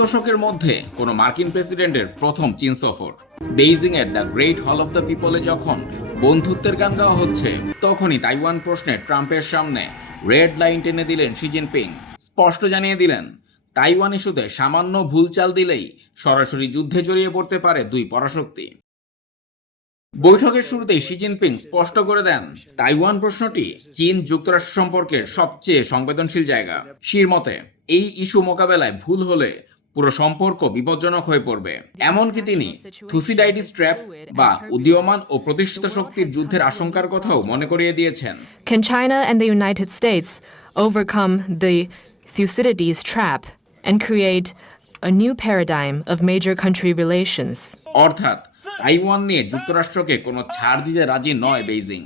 দশকের মধ্যে কোনো মার্কিন প্রেসিডেন্টের প্রথম চীন সফর। বেইজিং এর the great hall of the পিপলে যখন বন্ধুত্বের গান গাওয়া হচ্ছে, তখনই তাইওয়ান প্রশ্নে ট্রাম্পের সামনে রেড লাইন টেনে দিলেন শি জিনপিং। স্পষ্ট জানিয়ে দিলেন, তাইওয়ান ইস্যুতে সামান্য ভুল চাল দিলেই সরাসরি যুদ্ধে জড়িয়ে পড়তে পারে দুই পরাশক্তি। বৈঠকের শুরুতেই শি জিনপিং স্পষ্ট করে দেন, তাইওয়ান প্রশ্নটি চীন যুক্তরাষ্ট্র সম্পর্কের সবচেয়ে সংবেদনশীল জায়গা। শির মতে এই ইস্যু মোকাবেলায় ভুল হলে পুরো সম্পর্ক বিপজ্জনক হয়ে পড়বে। এমনকি তিনি থুসিডাইটিস ট্র্যাপ বা উদীয়মান ও প্রতিষ্ঠিত শক্তির যুদ্ধের আশঙ্কার কথাও মনে করিয়ে দিয়েছেন। Can China and the United States overcome the Thucydides trap and create a new paradigm of major country relations? অর্থাৎ তাইওয়ান নিয়ে যুক্তরাষ্ট্রকে কোনো ছাড় দিতে রাজি নয় বেইজিং।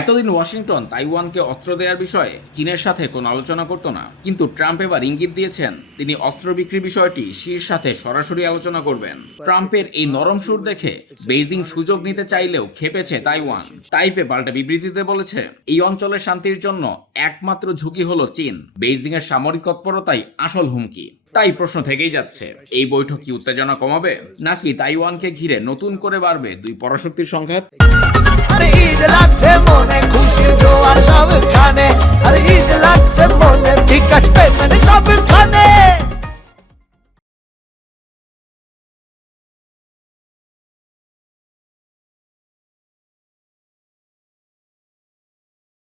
এতদিন ওয়াশিংটন তাইওয়ানকে অস্ত্র দেওয়ার বিষয়ে চীনের সাথে কোনো আলোচনা করত না, কিন্তু ট্রাম্প এবার ইঙ্গিত দিয়েছেন তিনি অস্ত্র বিক্রি বিষয়টি শির সাথে সরাসরি আলোচনা করবেন। ট্রাম্পের এই নরম সুর দেখে বেইজিং সুযোগ নিতে চাইলেও খেপেছে তাইওয়ান। তাইপে পাল্টা বিবৃতিতে বলেছে, এই অঞ্চলের শান্তির জন্য একমাত্র ঝুঁকি হলো চীন, বেইজিং এর সামরিক তৎপরতাই আসল হুমকি। তাই প্রশ্ন থেকেই যাচ্ছে, এই বৈঠক কি উত্তেজনা কমাবে, নাকি তাইওয়ানকে ঘিরে নতুন করে বাড়বে দুই পরাশক্তির সংঘাত? আরে ঈদ লাগছে মনে, খুশির জোয়ার সবখানে, আরে ঈদ লাগছে মনে, বিকাশ পেমেন্ট সবখানে।